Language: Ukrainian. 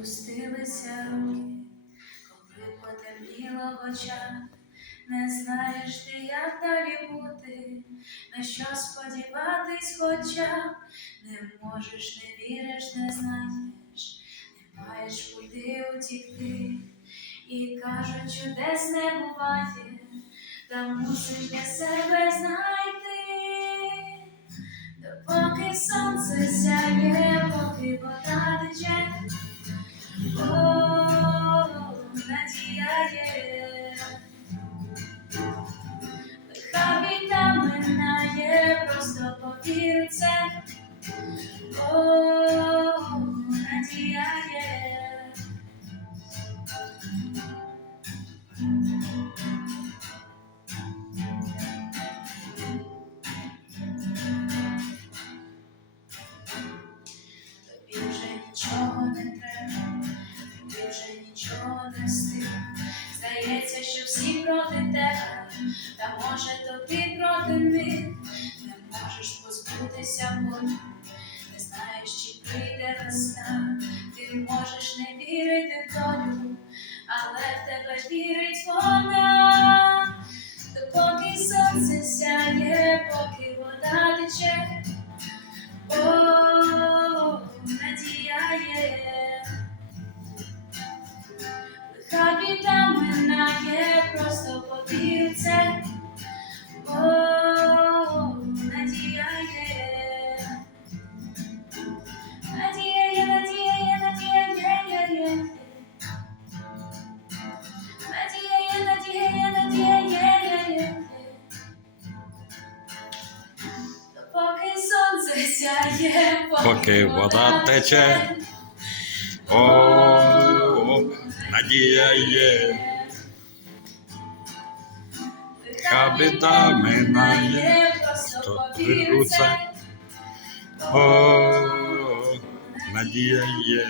опустилися руки, коли потемніло в очах, не знаєш ти, як далі бути, на що сподіватись, хоча не можеш, не віриш, не знаєш, не маєш куди утікти, і кажуть, чудес не буває, та мусиш для себе знайти. Допоки сонце просто повір о, надія. Тобі вже нічого не треба, тобі вже нічого не встиг. Здається, що всі проти тебе, та може тобі проти можеш не вірити в долю, але в тебе вірить сяє, Поки вода тече. О, надія є. Біда минає, то це. О, надія є.